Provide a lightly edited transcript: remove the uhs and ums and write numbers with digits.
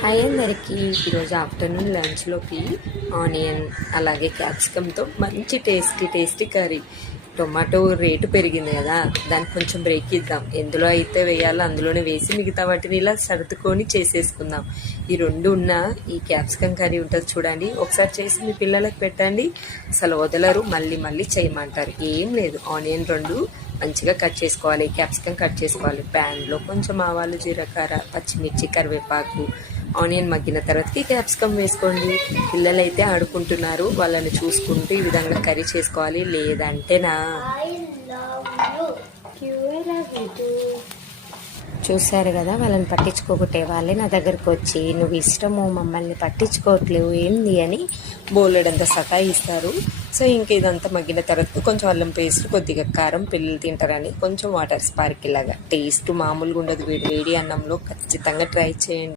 Hi అందరికీ. ఈరోజు afternoon లంచ్లోకి onion అలాగే క్యాప్సికమ్తో మంచి టేస్టీ కర్రీ. టొమాటో రేటు పెరిగింది కదా, దానికి కొంచెం బ్రేక్ ఇద్దాం. ఎందులో అయితే వేయాలో అందులోనే వేసి మిగతా వాటిని ఇలా సర్దుకొని చేసేసుకుందాం. ఈ రెండు ఉన్న ఈ క్యాప్సికమ్ కర్రీ ఉంటుంది చూడండి, ఒకసారి చేసి మీ పిల్లలకు పెట్టండి, అసలు వదలరు, మళ్ళీ మళ్ళీ చేయమంటారు. ఏం లేదు, ఆనియన్ రెండు మంచిగా కట్ చేసుకోవాలి, క్యాప్సికమ్ కట్ చేసుకోవాలి. ప్యాన్లో కొంచెం ఆవాలు, జీలకర్ర, పచ్చిమిర్చి, కరివేపాకు, ఆనియన్ మగ్గిన తర్వాతకి క్యాప్సికమ్ వేసుకోండి. పిల్లలైతే ఆడుకుంటున్నారు, వాళ్ళని చూసుకుంటూ ఈ విధంగా కర్రీ చేసుకోవాలి. లేదంటేనా చూశారు కదా, వాళ్ళని పట్టించుకోకుంటే వాళ్ళే నా దగ్గరకు వచ్చి నువ్వు ఇష్టము మమ్మల్ని పట్టించుకోవట్లేవు ఏంది అని బోలెడంత సతాయిస్తారు. సో ఇంక ఇదంతా మగ్గిన తర్వాత కొంచెం అల్లం పేస్ట్, కొద్దిగా కారం, పిల్లలు తింటారని కొంచెం వాటర్ స్పార్క్. ఇలాగా టేస్ట్ మామూలుగా ఉండదు. వేడి వేడి అన్నంలో ఖచ్చితంగా ట్రై చేయండి.